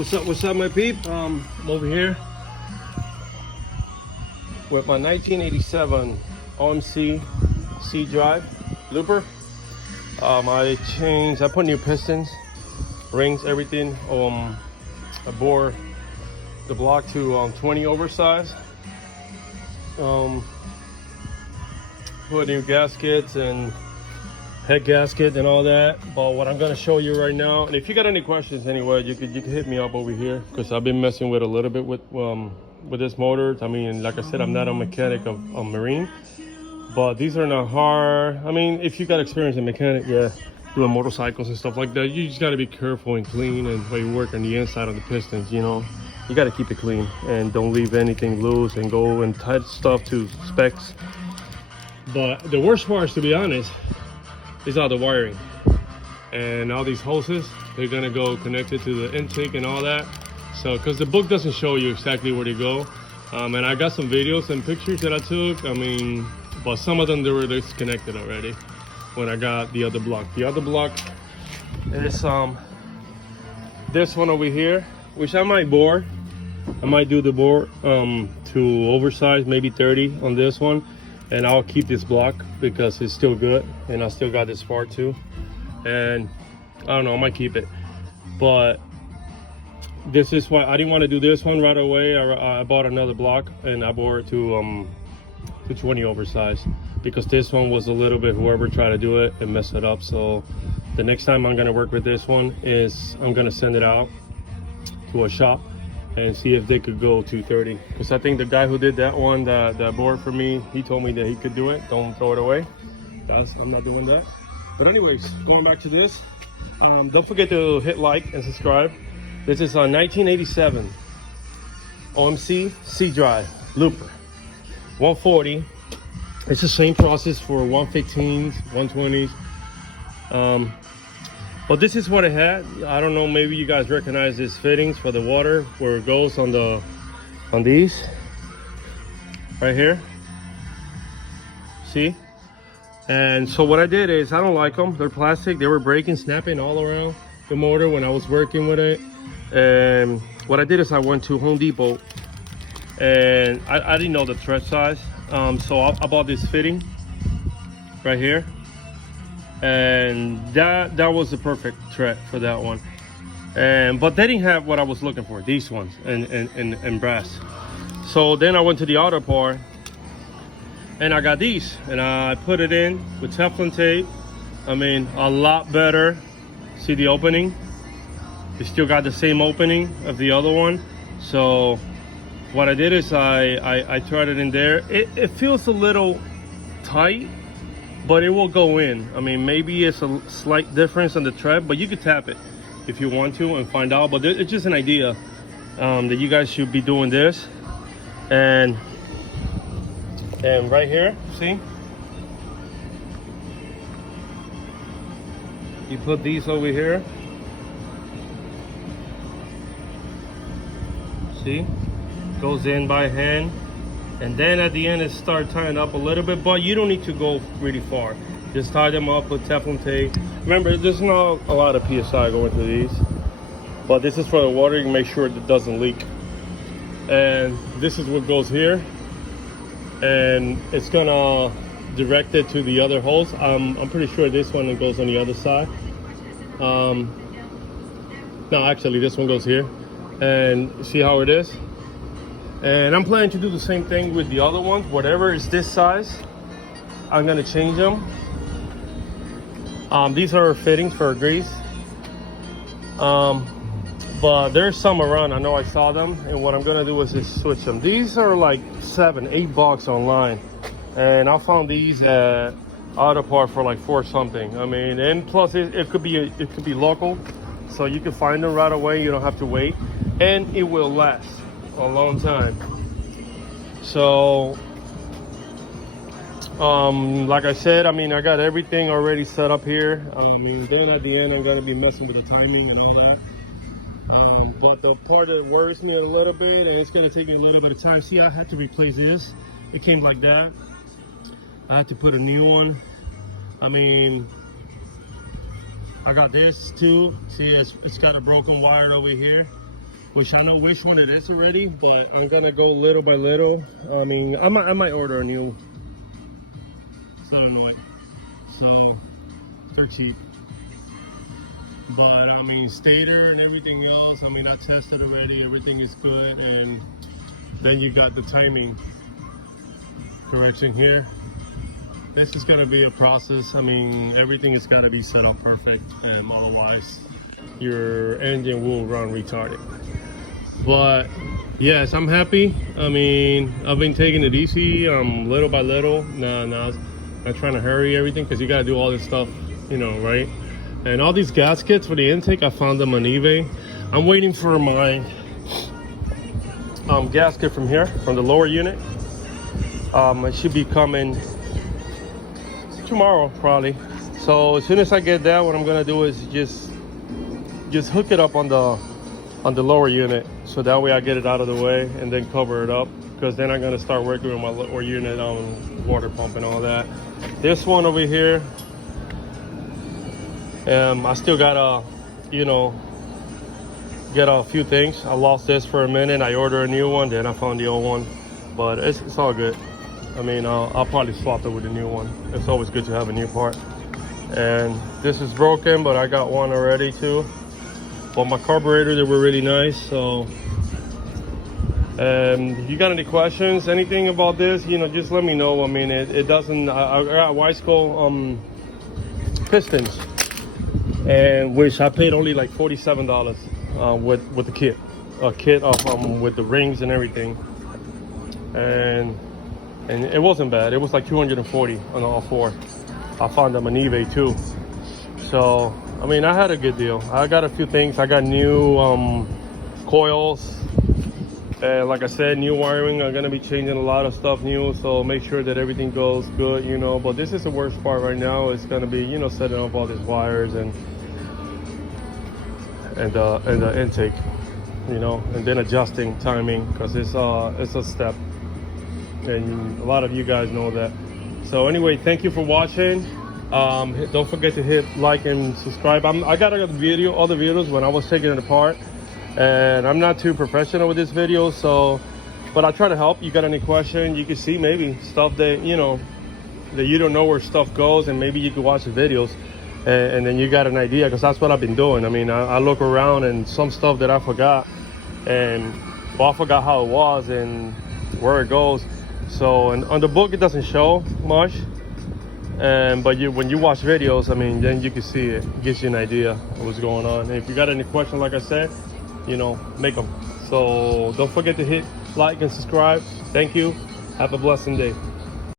What's up, my peep? I'm over here with my 1987 OMC SEADRIVE looper. I put new pistons, rings, everything. I bore the block to 20 oversize. Put new gaskets and head gasket and all that. But what I'm gonna show you right now, and if you got any questions anyway, you could hit me up over here, because I've been messing with a little bit with this motor. I mean, like I said, I'm not a mechanic of marine, but these are not hard. I mean, if you got experience in mechanic, yeah, doing motorcycles and stuff like that, you just got to be careful and clean, and while you work on the inside of the pistons, you know, you got to keep it clean and don't leave anything loose and go and tight stuff to specs. But the worst part, to be honest, is all the wiring and all these hoses. They're gonna go connected to the intake and all that. So, because the book doesn't show you exactly where to go, and I got some videos and pictures that I took. I mean, but some of them, they were disconnected already when I got the other block. The other block is this one over here, which I might bore. I might do the bore to oversize, maybe 30 on this one. And I'll keep this block because it's still good, and I still got this part too. And I don't know, I might keep it. But this is why I didn't want to do this one right away. I bought another block and I bore it to 20 oversize, because this one was a little bit, whoever tried to do it and mess it up. So the next time I'm gonna work with this one is I'm gonna send it out to a shop and see if they could go to 30, because I think the guy who did that one, that board for me, he told me that he could do it. Don't throw it away, guys. I'm not doing that. But anyways, going back to this, don't forget to hit like and subscribe. This is a 1987 OMC SEADRIVE looper, 140. It's the same process for 115s, 120s. But this is what it had. I don't know, maybe you guys recognize these fittings for the water, where it goes on these right here. See? And so what I did is, I don't like them. They're plastic. They were breaking, snapping all around the motor when I was working with it. And what I did is I went to Home Depot, and I didn't know the thread size. So I bought this fitting right here. And that was the perfect thread for that one. But they didn't have what I was looking for, these ones and brass. So then I went to the auto part and I got these, and I put it in with Teflon tape. I mean, a lot better. See the opening? It still got the same opening of the other one. So what I did is I tried it in there. It feels a little tight, but it will go in. I mean, maybe it's a slight difference on the thread, but you could tap it if you want to and find out. But it's just an idea that you guys should be doing this. And right here, see? You put these over here. See? Goes in by hand. And then at the end, it starts tying up a little bit, but you don't need to go really far. Just tie them up with Teflon tape. Remember, there's not a lot of PSI going through these, but this is for the water. You can make sure it doesn't leak. And this is what goes here, and it's gonna direct it to the other holes. I'm pretty sure this one goes on the other side. No, actually, this one goes here. And see how it is? And I'm planning to do the same thing with the other ones. Whatever is this size, I'm gonna change them. These are fittings for grease. But there's some around, I know I saw them. And what I'm gonna do is just switch them. These are like $7-8 online. And I found these at Auto Part for like $4 something. I mean, and plus it could be local. So you can find them right away, you don't have to wait. And it will last a long time. So like I said, I mean, I got everything already set up here. I mean, then at the end, I'm gonna be messing with the timing and all that. But the part that worries me a little bit, and it's gonna take me a little bit of time. See, I had to replace this. It came like that. I had to put a new one. I mean, I got this too. See, it's got a broken wire over here. which I know which one it is already, but I'm gonna go little by little. I mean, I might order a new solenoid, so they're cheap. But I mean, stator and everything else, I mean, I tested already, everything is good. And then you got the timing correction here. This is gonna be a process. I mean, everything is gonna be set up perfect, and otherwise your engine will run retarded. But yes, I'm happy. I mean, I've been taking it easy, little by little. I'm not trying to hurry everything, because you gotta do all this stuff, you know, right? And all these gaskets for the intake, I found them on eBay. I'm waiting for my gasket from here, from the lower unit. It should be coming tomorrow, probably. So as soon as I get that, what I'm gonna do is just hook it up on the lower unit, so that way I get it out of the way and then cover it up, because then I'm gonna start working with my lower unit on water pump and all that. This one over here, I still gotta, you know, get a few things. I lost this for a minute. I ordered a new one, then I found the old one, but it's all good. I mean, I'll probably swap it with a new one. It's always good to have a new part. And this is broken, but I got one already too. But my carburetor, they were really nice. So if you got any questions, anything about this, you know, just let me know. I mean, it doesn't, I got Wiseco pistons, and which I paid only like $47 with the kit, of with the rings and everything, and it wasn't bad. It was like $240 on all four. I found them on eBay too. So I mean, I had a good deal. I got a few things. I got new coils, and like I said, new wiring. I'm gonna be changing a lot of stuff new, so make sure that everything goes good, you know. But this is the worst part right now. It's gonna be, you know, setting up all these wires and the intake, you know, and then adjusting timing, because it's a step, and a lot of you guys know that. So anyway, thank you for watching. Don't forget to hit like and subscribe. I got other videos when I was taking it apart, and I'm not too professional with this video, so but I try to help. You got any question, you can see maybe stuff that, you know, that you don't know where stuff goes, and maybe you could watch the videos and then you got an idea, because that's what I've been doing. I mean, I look around, and some stuff that I forgot, and well, I forgot how it was and where it goes. So, and on the book it doesn't show much, but when you watch videos, I mean, then you can see it. It gives you an idea of what's going on. And if you got any questions, like I said, you know, make them. So don't forget to hit like and subscribe. Thank you. Have a blessed day.